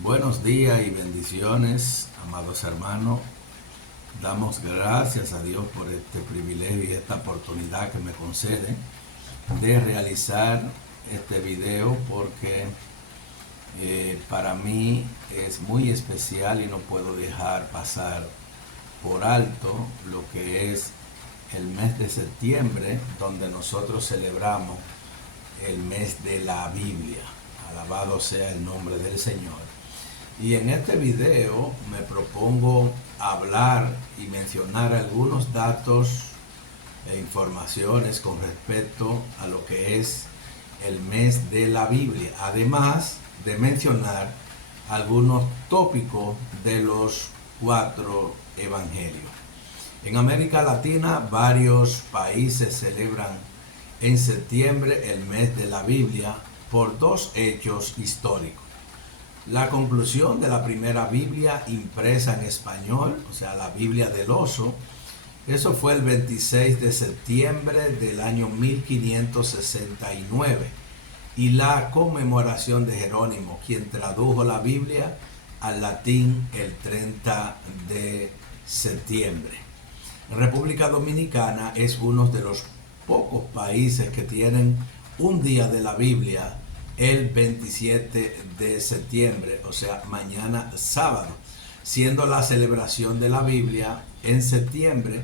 Buenos días y bendiciones, amados hermanos. Damos gracias a Dios por este privilegio y esta oportunidad que me concede de realizar este video porque para mí es muy especial y no puedo dejar pasar por alto lo que es el mes de septiembre, donde nosotros celebramos el mes de la Biblia. Alabado sea el nombre del Señor. Y en este video me propongo hablar y mencionar algunos datos e informaciones con respecto a lo que es el mes de la Biblia, además de mencionar algunos tópicos de los 4 evangelios. En América Latina, varios países celebran en septiembre el mes de la Biblia por 2 hechos históricos. La conclusión de la primera Biblia impresa en español, o sea, la Biblia del Oso, eso fue el 26 de septiembre del año 1569. Y la conmemoración de Jerónimo, quien tradujo la Biblia al latín el 30 de septiembre. República Dominicana es uno de los pocos países que tienen un día de la Biblia el 27 de septiembre, o sea, mañana sábado, siendo la celebración de la Biblia en septiembre.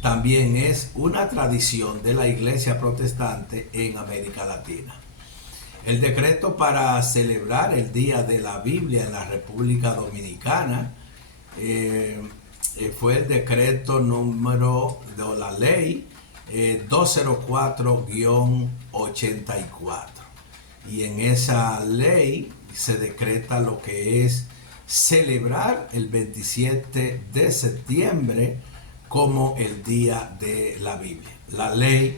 También es una tradición de la Iglesia Protestante en América Latina. El decreto para celebrar el Día de la Biblia en la República Dominicana fue el decreto número de la ley 204-84. Y en esa ley se decreta lo que es celebrar el 27 de septiembre como el Día de la Biblia. La ley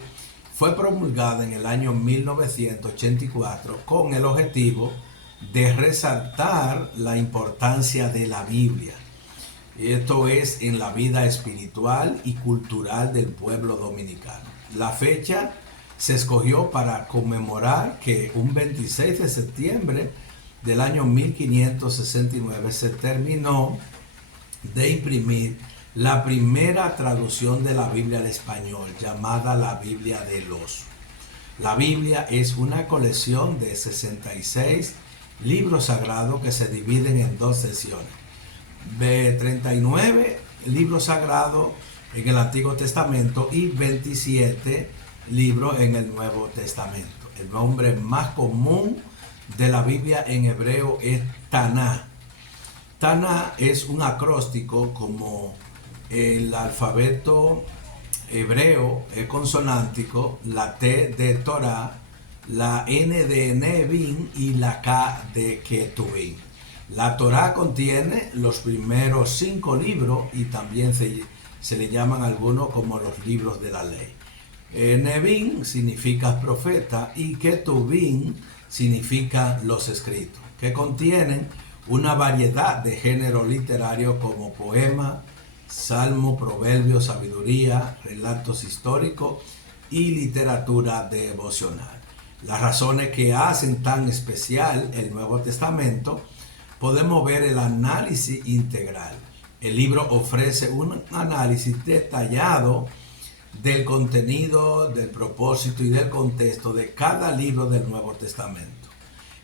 fue promulgada en el año 1984 con el objetivo de resaltar la importancia de la Biblia. Esto es en la vida espiritual y cultural del pueblo dominicano. La fecha se escogió para conmemorar que un 26 de septiembre del año 1569 se terminó de imprimir la primera traducción de la Biblia al español, llamada la Biblia del Oso. La Biblia es una colección de 66 libros sagrados que se dividen en 2 secciones. De 39 libros sagrados en el Antiguo Testamento y 27 libros en el Nuevo Testamento. El nombre más común de la Biblia en hebreo es Taná. Taná es un acróstico como el alfabeto hebreo es consonántico, la T de Torah, la N de Nevin y la K de Ketuvim. La Torah contiene los primeros 5 libros y también se le llaman algunos como los libros de la ley. Nevin significa profeta y Ketuvim significa los escritos, que contienen una variedad de géneros literarios como poema, salmo, proverbio, sabiduría, relatos históricos y literatura devocional. Las razones que hacen tan especial el Nuevo Testamento podemos ver el análisis integral. El libro ofrece un análisis detallado del contenido, del propósito y del contexto de cada libro del Nuevo Testamento.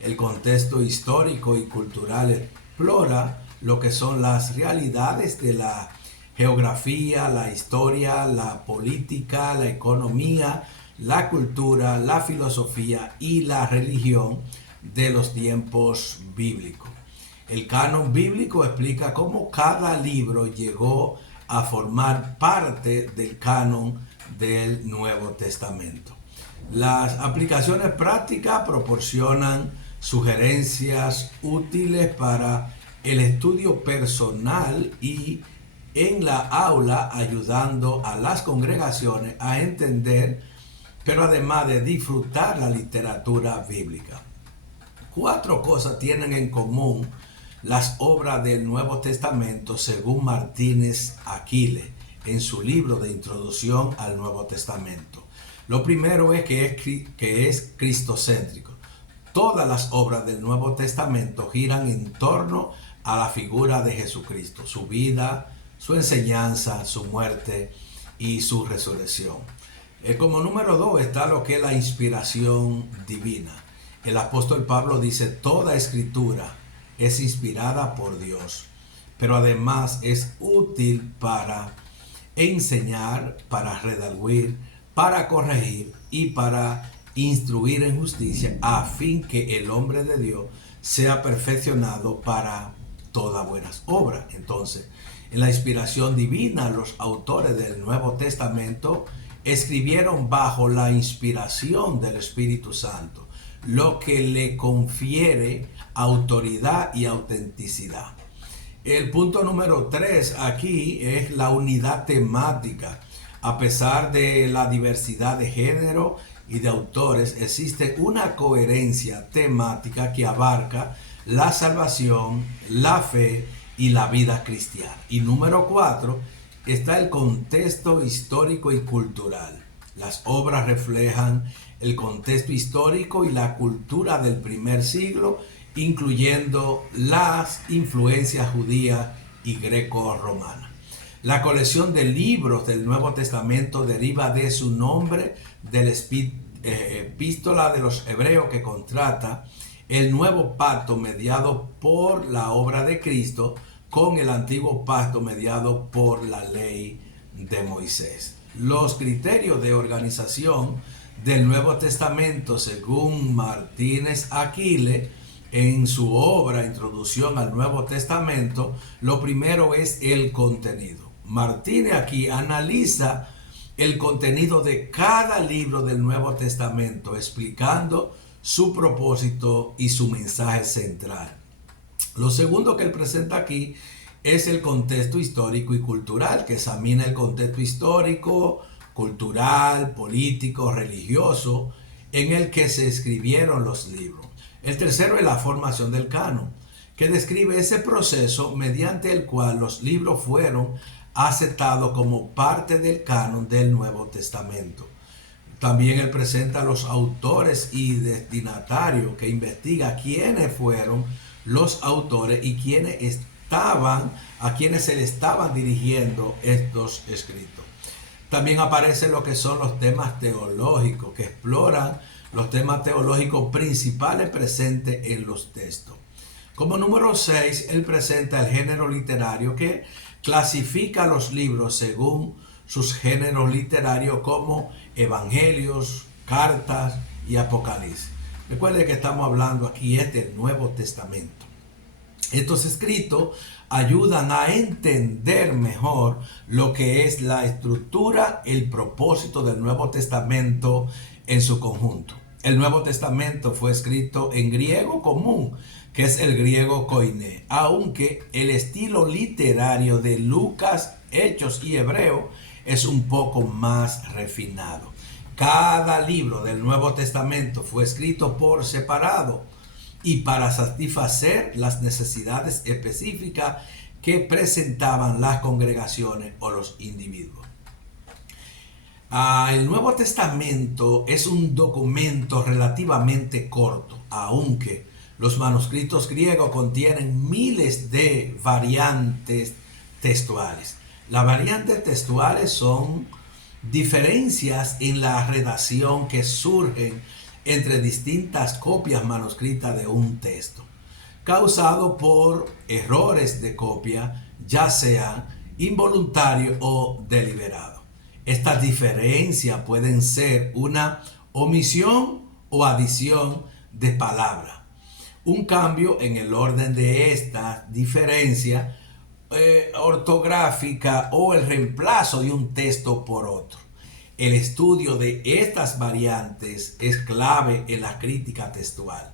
El contexto histórico y cultural explora lo que son las realidades de la geografía, la historia, la política, la economía, la cultura, la filosofía y la religión de los tiempos bíblicos. El canon bíblico explica cómo cada libro llegó a formar parte del canon del Nuevo Testamento. Las aplicaciones prácticas proporcionan sugerencias útiles para el estudio personal y en la aula, ayudando a las congregaciones a entender, pero además de disfrutar la literatura bíblica. 4 cosas tienen en común las obras del Nuevo Testamento según Martínez Aquiles en su libro de Introducción al Nuevo Testamento. Lo primero es que es cristocéntrico. Todas las obras del Nuevo Testamento giran en torno a la figura de Jesucristo, su vida, su enseñanza, su muerte y su resurrección. Como número 2 está lo que es la inspiración divina. El apóstol Pablo dice: toda escritura es inspirada por Dios, pero además es útil para enseñar, para redarguir, para corregir y para instruir en justicia, a fin que el hombre de Dios sea perfeccionado para toda buena obra. Entonces, en la inspiración divina, los autores del Nuevo Testamento escribieron bajo la inspiración del Espíritu Santo, lo que le confiere autoridad y autenticidad. El punto número 3 aquí es la unidad temática. A pesar de la diversidad de género y de autores, existe una coherencia temática que abarca la salvación, la fe y la vida cristiana. Y número 4 está el contexto histórico y cultural. Las obras reflejan el contexto histórico y la cultura del primer siglo, incluyendo las influencias judías y greco-romanas. La colección de libros del Nuevo Testamento deriva de su nombre de la epístola de los hebreos, que contrasta el nuevo pacto mediado por la obra de Cristo con el antiguo pacto mediado por la ley de Moisés. Los criterios de organización del Nuevo Testamento, según Martínez Aquiles en su obra Introducción al Nuevo Testamento, lo primero es el contenido. Martínez aquí analiza el contenido de cada libro del Nuevo Testamento, explicando su propósito y su mensaje central. Lo segundo que él presenta aquí es el contexto histórico y cultural, que examina el contexto histórico, cultural, político, religioso, en el que se escribieron los libros. El tercero es la formación del canon, que describe ese proceso mediante el cual los libros fueron aceptados como parte del canon del Nuevo Testamento. También él presenta a los autores y destinatarios, que investiga quiénes fueron los autores y a quienes se le estaban dirigiendo estos escritos. También aparece lo que son los temas teológicos, que exploran los temas teológicos principales presentes en los textos. Como número 6, él presenta el género literario, que clasifica los libros según sus géneros literarios como evangelios, cartas y apocalipsis. Recuerde que estamos hablando aquí del Nuevo Testamento. Estos escritos ayudan a entender mejor lo que es la estructura, el propósito del Nuevo Testamento en su conjunto. El Nuevo Testamento fue escrito en griego común, que es el griego koiné, aunque el estilo literario de Lucas, Hechos y Hebreo es un poco más refinado. Cada libro del Nuevo Testamento fue escrito por separado y para satisfacer las necesidades específicas que presentaban las congregaciones o los individuos. El Nuevo Testamento es un documento relativamente corto, aunque los manuscritos griegos contienen miles de variantes textuales. Las variantes textuales son diferencias en la redacción que surgen entre distintas copias manuscritas de un texto, causado por errores de copia, ya sean involuntarios o deliberados. Estas diferencias pueden ser una omisión o adición de palabras, un cambio en el orden de esta diferencia ortográfica o el reemplazo de un texto por otro. El estudio de estas variantes es clave en la crítica textual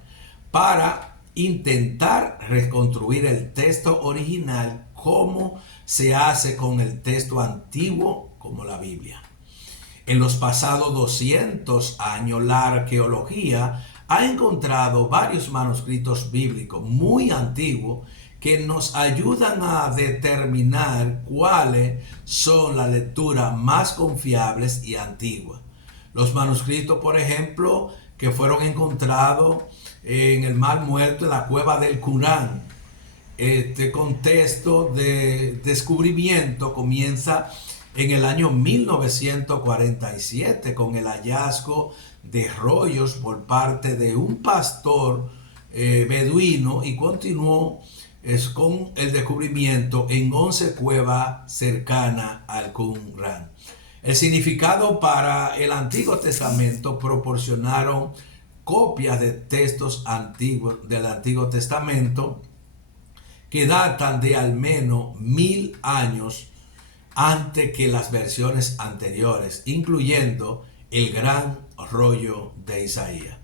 para intentar reconstruir el texto original como se hace con el texto antiguo como la Biblia. En los pasados 200 años, la arqueología ha encontrado varios manuscritos bíblicos muy antiguos que nos ayudan a determinar cuáles son las lecturas más confiables y antiguas. Los manuscritos, por ejemplo, que fueron encontrados en el Mar Muerto, en la cueva del Qumran. Este contexto de descubrimiento comienza en el año 1947 con el hallazgo de rollos por parte de un pastor beduino, y continuó con el descubrimiento en 11 cuevas cercanas al Qumran. El significado para el Antiguo Testamento proporcionaron copias de textos antiguos del Antiguo Testamento que datan de al menos 1000 años antes que las versiones anteriores, incluyendo el gran rollo de Isaías.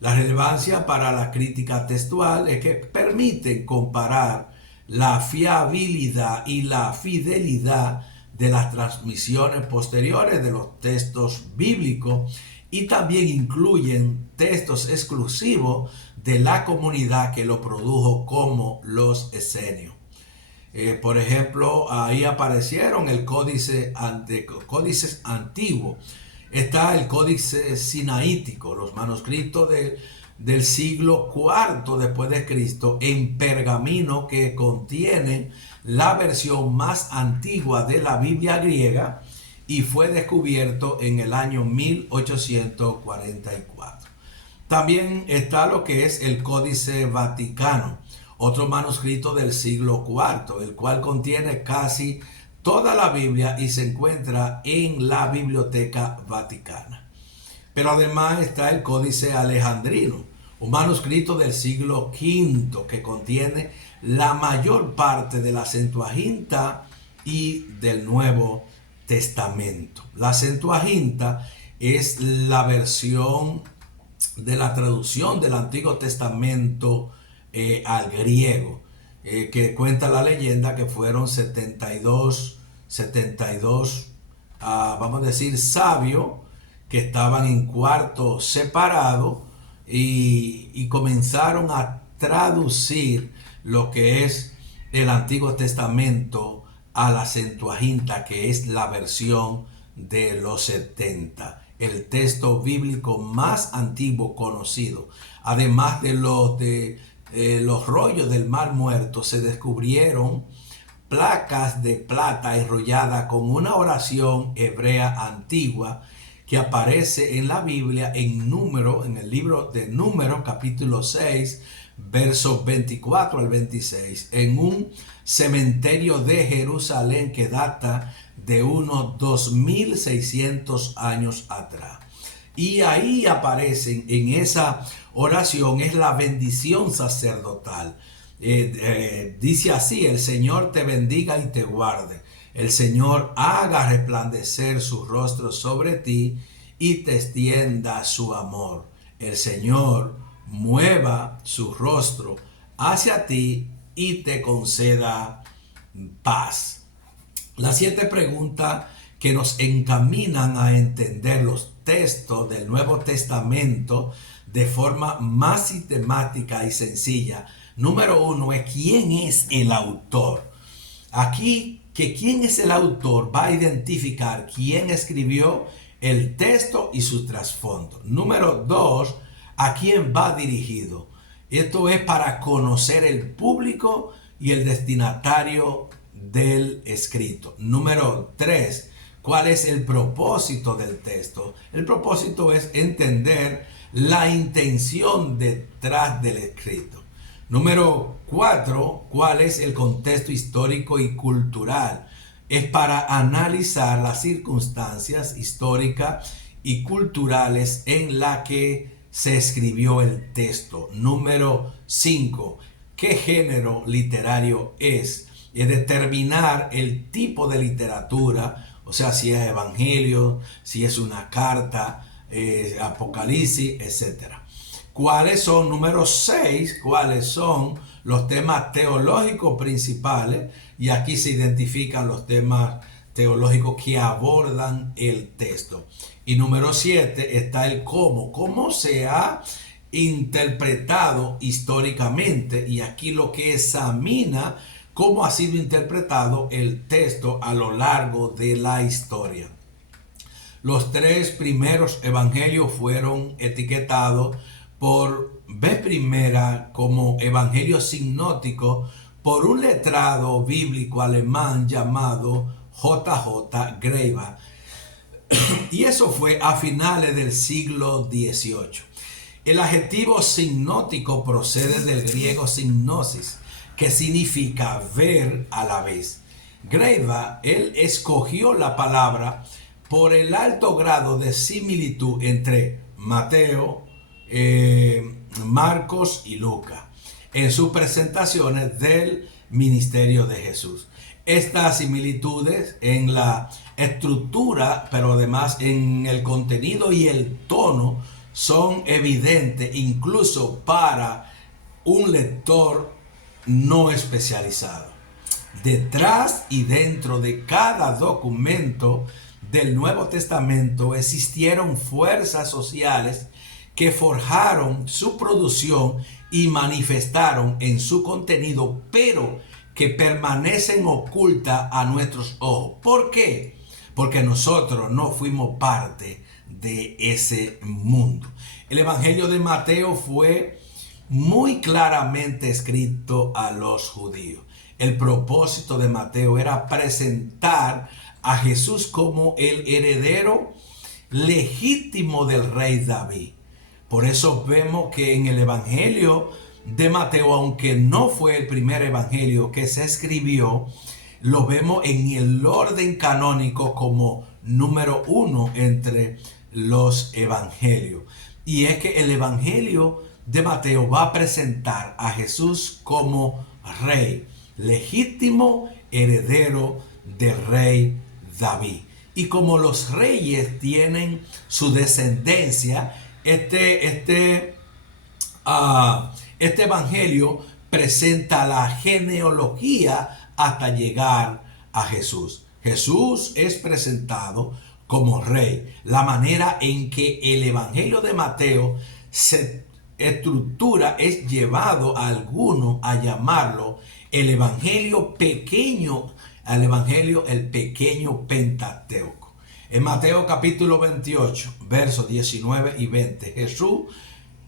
La relevancia para la crítica textual es que permiten comparar la fiabilidad y la fidelidad de las transmisiones posteriores de los textos bíblicos, y también incluyen textos exclusivos de la comunidad que lo produjo, como los esenios. Por ejemplo, ahí aparecieron el códices antiguos. Está el códice sinaítico, los manuscritos del siglo IV después de Cristo en pergamino, que contienen la versión más antigua de la Biblia griega, y fue descubierto en el año 1844. También está lo que es el Códice Vaticano, otro manuscrito del siglo IV, el cual contiene casi toda la Biblia y se encuentra en la Biblioteca Vaticana. Pero además está el Códice Alejandrino, un manuscrito del siglo V que contiene la mayor parte de la Septuaginta y del Nuevo Testamento. La Septuaginta es la versión de la traducción del Antiguo Testamento al griego, que cuenta la leyenda que fueron 72 vamos a decir, sabios que estaban en cuartos separados y comenzaron a traducir lo que es el Antiguo Testamento a la Septuaginta, que es la versión de los 70, el texto bíblico más antiguo conocido. Además de los rollos del Mar Muerto, se descubrieron placas de plata enrolladas con una oración hebrea antigua que aparece en la Biblia en el libro de Números, capítulo 6, versos 24 al 26, en un cementerio de Jerusalén que data de unos 2600 años atrás. Y ahí aparecen en esa oración, es la bendición sacerdotal. Dice así: el Señor te bendiga y te guarde. El Señor haga resplandecer su rostro sobre ti y te extienda su amor. El Señor mueva su rostro hacia ti y te conceda paz. Las 7 preguntas que nos encaminan a entender los textos del Nuevo Testamento de forma más sistemática y sencilla. Número 1 es: ¿quién es el autor? Aquí, que quién es el autor va a identificar quién escribió el texto y su trasfondo. Número 2, ¿a quién va dirigido? Esto es para conocer el público y el destinatario del escrito. Número 3, ¿cuál es el propósito del texto? El propósito es entender la intención detrás del escrito. Número 4, ¿cuál es el contexto histórico y cultural? Es para analizar las circunstancias históricas y culturales en las que se escribió el texto. Número 5, ¿qué género literario es? Es determinar el tipo de literatura, o sea, si es evangelio, si es una carta, Apocalipsis, etc. ¿Cuáles son? Número 6, ¿cuáles son los temas teológicos principales? Y aquí se identifican los temas teológicos que abordan el texto. Y número 7 está el cómo se ha interpretado históricamente, y aquí lo que examina cómo ha sido interpretado el texto a lo largo de la historia. Los 3 primeros evangelios fueron etiquetados por vez primera como evangelio sinótico por un letrado bíblico alemán llamado J. J. Greiva, y eso fue a finales del siglo XVIII. El adjetivo sinótico procede del griego signosis, que significa ver a la vez. Greiva, él escogió la palabra por el alto grado de similitud entre Mateo, Marcos y Lucas en sus presentaciones del ministerio de Jesús. Estas similitudes en la estructura, pero además en el contenido y el tono, son evidentes incluso para un lector no especializado. Detrás y dentro de cada documento del Nuevo Testamento existieron fuerzas sociales que forjaron su producción y manifestaron en su contenido, pero que permanecen ocultas a nuestros ojos. ¿Por qué? Porque nosotros no fuimos parte de ese mundo. El Evangelio de Mateo fue muy claramente escrito a los judíos. El propósito de Mateo era presentar a Jesús como el heredero legítimo del rey David. Por eso vemos que en el Evangelio de Mateo, aunque no fue el primer evangelio que se escribió, lo vemos en el orden canónico como número 1 entre los evangelios. Y es que el Evangelio de Mateo va a presentar a Jesús como rey, legítimo heredero del rey David. Y como los reyes tienen su descendencia, este evangelio presenta la genealogía hasta llegar a Jesús. Jesús es presentado como rey. La manera en que el evangelio de Mateo se estructura es llevado a algunos a llamarlo el evangelio pequeño, al evangelio el pequeño Pentateuco. En Mateo capítulo 28, versos 19 y 20, Jesús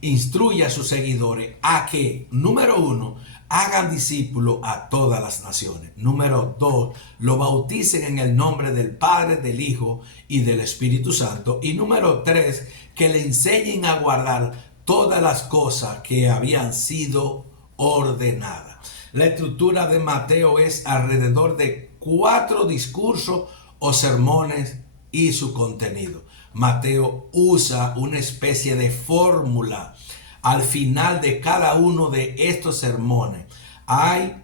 instruye a sus seguidores a que, número 1, hagan discípulos a todas las naciones. Número 2, lo bauticen en el nombre del Padre, del Hijo y del Espíritu Santo. Y número 3, que le enseñen a guardar todas las cosas que habían sido ordenadas. La estructura de Mateo es alrededor de 4 discursos o sermones y su contenido. Mateo usa una especie de fórmula al final de cada uno de estos sermones. Hay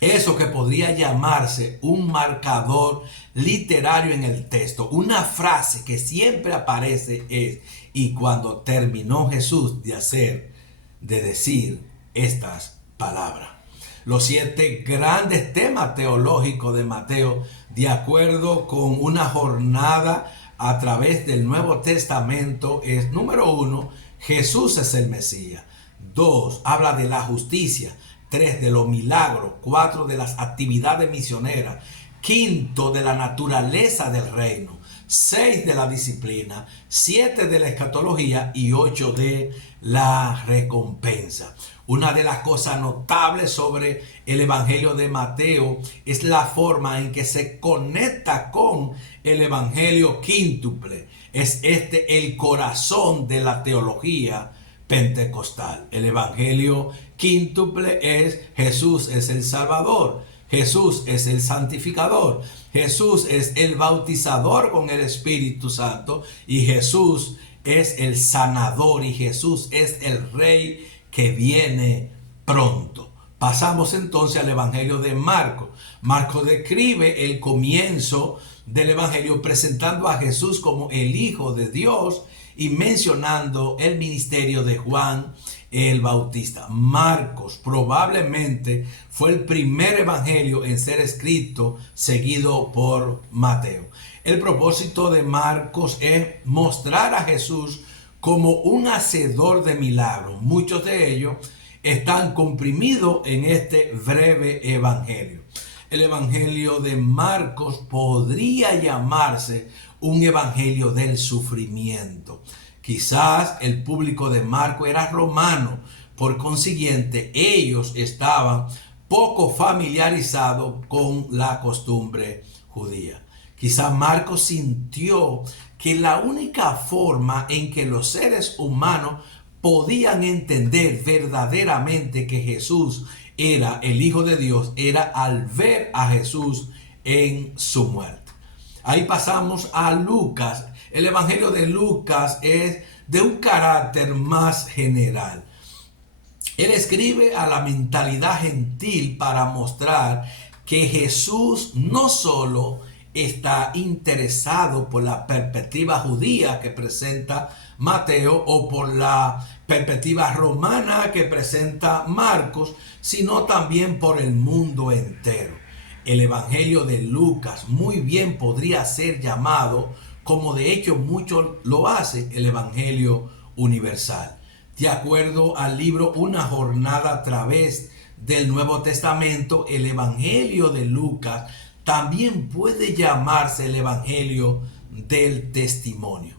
eso que podría llamarse un marcador literario en el texto. Una frase que siempre aparece es: y cuando terminó Jesús de decir estas palabras. Los 7 grandes temas teológicos de Mateo, de acuerdo con una jornada a través del Nuevo Testamento, es: número 1, Jesús es el Mesías. 2, habla de la justicia. 3, de los milagros. 4, de las actividades misioneras. 5, de la naturaleza del reino. 6, de la disciplina. 7, de la escatología. Y 8, de la recompensa. Una de las cosas notables sobre el Evangelio de Mateo es la forma en que se conecta con el Evangelio quíntuple. Es el corazón de la teología pentecostal. El Evangelio quíntuple es: Jesús es el Salvador, Jesús es el santificador, Jesús es el bautizador con el Espíritu Santo, y Jesús es el sanador, y Jesús es el Rey que viene pronto. Pasamos entonces al Evangelio de Marcos. Marcos describe el comienzo del Evangelio presentando a Jesús como el Hijo de Dios y mencionando el ministerio de Juan el Bautista. Marcos probablemente fue el primer evangelio en ser escrito, seguido por Mateo. El propósito de Marcos es mostrar a Jesús como un hacedor de milagros. Muchos de ellos están comprimidos en este breve evangelio. El evangelio de Marcos podría llamarse un evangelio del sufrimiento. Quizás el público de Marcos era romano, por consiguiente ellos estaban poco familiarizados con la costumbre judía. Quizás Marcos sintió que la única forma en que los seres humanos podían entender verdaderamente que Jesús era el Hijo de Dios era al ver a Jesús en su muerte. Ahí pasamos a Lucas. El Evangelio de Lucas es de un carácter más general. Él escribe a la mentalidad gentil para mostrar que Jesús no solo está interesado por la perspectiva judía que presenta Mateo o por la perspectiva romana que presenta Marcos, sino también por el mundo entero. El Evangelio de Lucas muy bien podría ser llamado, como de hecho muchos lo hacen, el Evangelio universal. De acuerdo al libro Una jornada a través del Nuevo Testamento, el Evangelio de Lucas también puede llamarse el Evangelio del testimonio.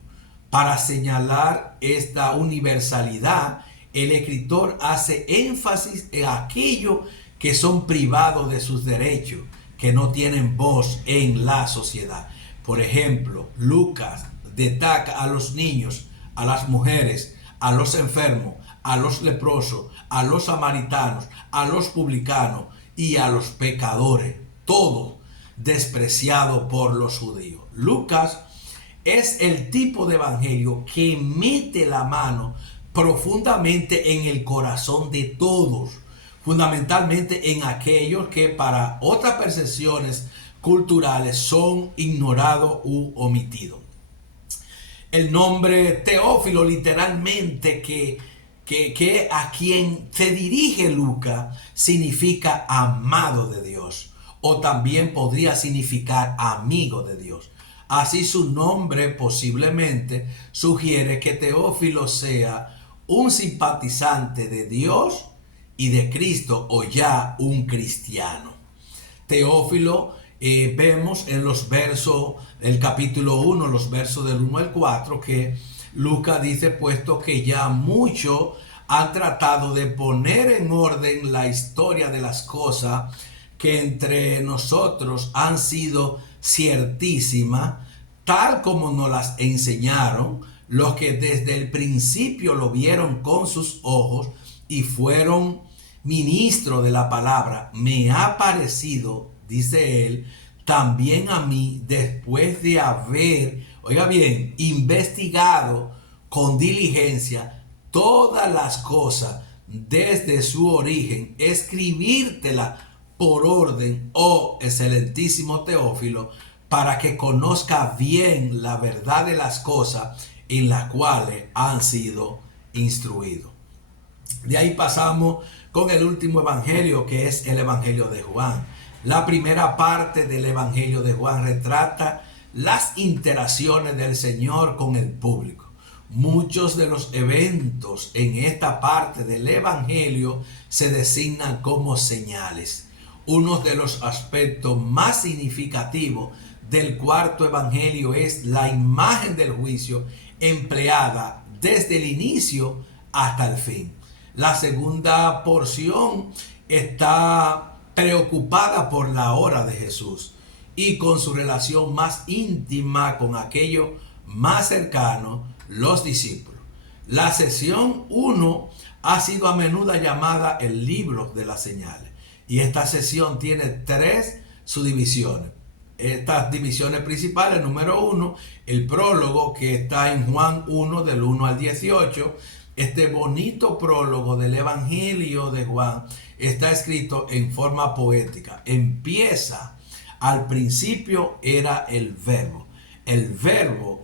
Para señalar esta universalidad, el escritor hace énfasis en aquellos que son privados de sus derechos, que no tienen voz en la sociedad. Por ejemplo, Lucas destaca a los niños, a las mujeres, a los enfermos, a los leprosos, a los samaritanos, a los publicanos y a los pecadores, todos despreciados por los judíos. Lucas es el tipo de evangelio que mete la mano profundamente en el corazón de todos, fundamentalmente en aquellos que para otras percepciones culturales son ignorados u omitidos. El nombre Teófilo, literalmente, que a quien se dirige Lucas, significa amado de Dios, o también podría significar amigo de Dios. Así su nombre posiblemente sugiere que Teófilo sea un simpatizante de Dios y de Cristo, o ya un cristiano. Teófilo, vemos en los versos, el capítulo 1, los versos del 1 al 4, que Lucas dice, puesto que ya muchos han tratado de poner en orden la historia de las cosas que entre nosotros han sido ciertísimas, tal como nos las enseñaron los que desde el principio lo vieron con sus ojos y fueron ministros de la palabra, me ha parecido, dice él, también a mí, después de haber, oiga bien, investigado con diligencia todas las cosas desde su origen, escribírtela por orden, oh excelentísimo Teófilo, para que conozca bien la verdad de las cosas en las cuales han sido instruidos. De ahí pasamos con el último evangelio, que es el Evangelio de Juan. La primera parte del Evangelio de Juan retrata las interacciones del Señor con el público. Muchos de los eventos en esta parte del Evangelio se designan como señales. Uno de los aspectos más significativos del cuarto Evangelio es la imagen del juicio empleada desde el inicio hasta el fin. La segunda porción está preocupada por la hora de Jesús y con su relación más íntima con aquellos más cercanos, los discípulos. La sección 1 ha sido a menudo llamada el libro de las señales, y esta sección tiene 3 subdivisiones. Estas divisiones principales: número 1, el prólogo, que está en Juan 1 del 1 al 18. Este bonito prólogo del Evangelio de Juan está escrito en forma poética. Empieza: al principio era el verbo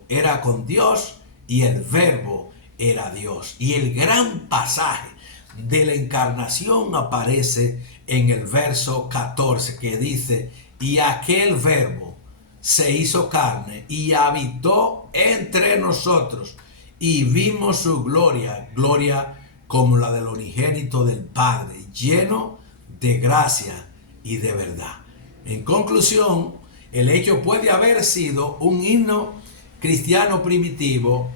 era con Dios y el verbo era Dios. Y el gran pasaje de la encarnación aparece en el verso 14, que dice: y aquel verbo se hizo carne y habitó entre nosotros, y vimos su gloria, gloria como la del unigénito del Padre, lleno de gracia y de verdad. En conclusión, el hecho puede haber sido un himno cristiano primitivo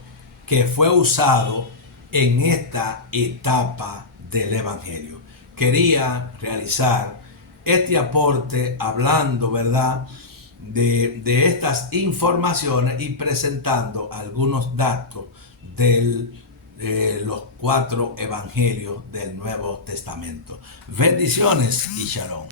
que fue usado en esta etapa del Evangelio. Quería realizar este aporte hablando, ¿verdad?, de estas informaciones y presentando algunos datos de los 4 evangelios del Nuevo Testamento. Bendiciones y shalom.